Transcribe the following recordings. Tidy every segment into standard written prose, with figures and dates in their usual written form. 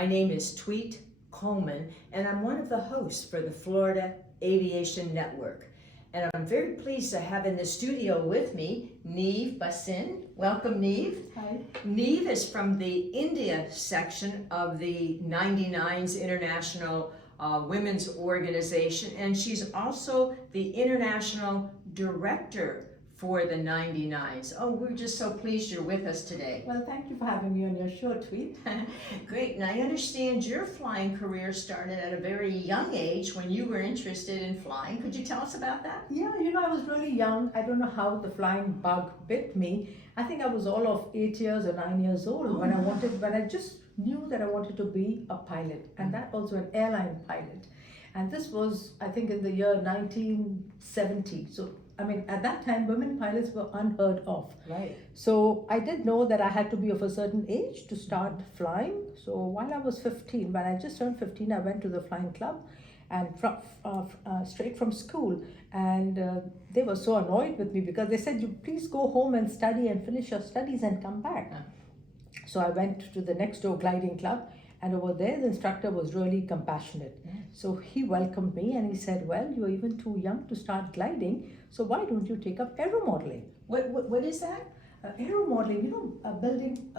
My name is Tweet Coleman, and I'm one of the hosts for the Florida Aviation Network. And I'm very pleased to have in the studio with me Nivedita Bhasin. Welcome, Neve. Hi. Neve is from the India section of the 99s International Women's Organization, and she's also the International Director for the 99s. Oh, we're just so pleased you're with us today. Well, thank you for having me on your show, Tweet. Great, and I understand your flying career started at a very young age when you were interested in flying. Could you tell us about that? Yeah, I was really young. I don't know how the flying bug bit me. I think I was all of 8 years or 9 years old when I just knew that I wanted to be a pilot, and that also an airline pilot. And this was, I think, in the year 1970. So, I mean, at that time, women pilots were unheard of. Right. So I did know that I had to be of a certain age to start flying. So while I was 15, when I just turned 15, I went to the flying club and straight from school. And they were so annoyed with me because they said, you please go home and study and finish your studies and come back. So I went to the next door gliding club, and over there the instructor was really compassionate. So he welcomed me and he said, well, you're even too young to start gliding, so why don't you take up aero modeling? What is that? Aero modeling, building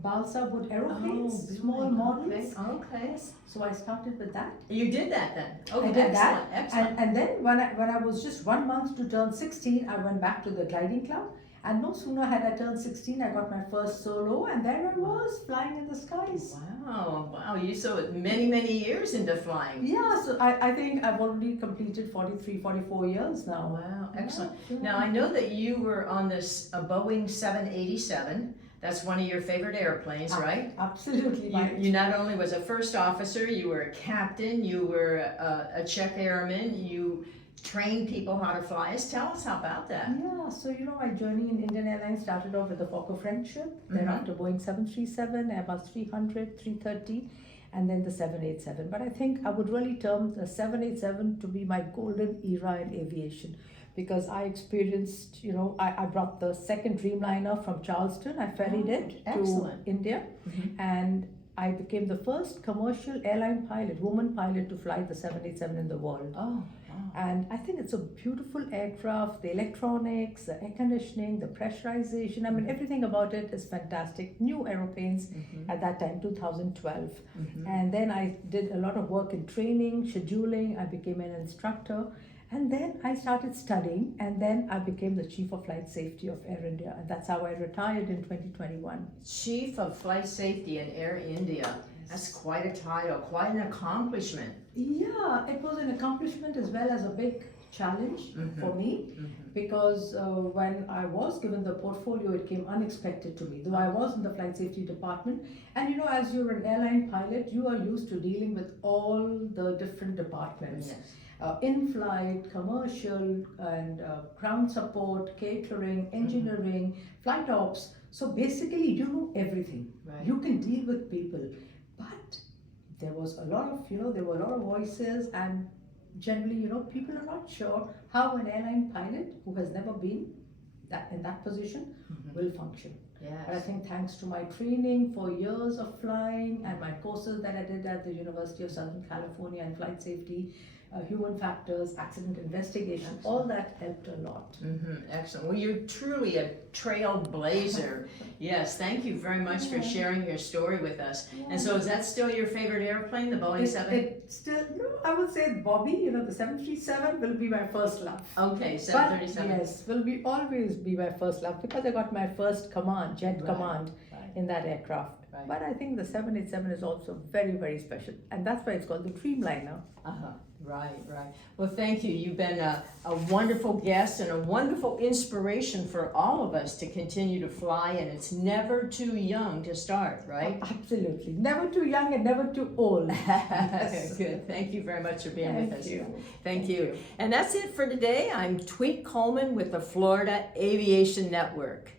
balsa wood aeroplanes, small models. Okay. So I started with that. You did that then? Okay, I did that. Excellent. And then when I was just 1 month to turn 16, I went back to the gliding club. And no sooner had I turned 16, I got my first solo, and there I was flying in the skies. Wow, you so many years into flying. Yeah, so I think I've already completed 43, 44 years now. Wow, excellent. Yeah. Now I know that you were on this a Boeing 787. That's one of your favorite airplanes, right? Absolutely. You not only was a first officer, you were a captain, you were a check airman, you trained people how to fly. Tell us about that. Yeah, so my journey in Indian Airlines started off with the Fokker Friendship, thereafter Boeing 737, Airbus 300, 330, and then the 787. But I think I would really term the 787 to be my golden era in aviation, because I experienced, I brought the second Dreamliner from Charleston. I ferried it to India, and I became the first commercial airline pilot, woman pilot, to fly the 787 in the world. Oh. And I think it's a beautiful aircraft. The electronics, the air conditioning, the pressurization, I mean, everything about it is fantastic. New aeroplanes at that time, 2012. And then I did a lot of work in training, scheduling. I became an instructor. And then I started studying, and then I became the Chief of Flight Safety of Air India. And that's how I retired in 2021. Chief of Flight Safety in Air India. That's quite a title, quite an accomplishment. Yeah, it was an accomplishment as well as a big challenge for me, because when I was given the portfolio, it came unexpected to me, though I was in the flight safety department. And as you're an airline pilot, you are used to dealing with all the different departments. Yes. In-flight, commercial, and ground support, catering, engineering, flight ops. So basically, you know everything. Right. You can deal with people. But there was a lot of, there were a lot of voices, and generally, people are not sure how an airline pilot who has never been in that position will function. Yes. But I think thanks to my training for years of flying and my courses that I did at the University of Southern California in flight safety, human factors, accident investigation, all that helped a lot. Excellent. Well, you're truly a trailblazer. Yes, thank you very much for sharing your story with us. Yeah. And so is that still your favorite airplane, the Boeing 7? It's still, I would say Bobby, the 737 will be my first love. Okay, 737. But yes, always be my first love, because I got my first jet command in that aircraft. Right. But I think the 787 is also very, very special, and that's why it's called the Dreamliner. Right. Well, thank you. You've been a wonderful guest and a wonderful inspiration for all of us to continue to fly, and it's never too young to start, right? Oh, absolutely. Never too young and never too old. Good. Thank you very much for being with us. Thank you. And that's it for today. I'm Tweet Coleman with the Florida Aviation Network.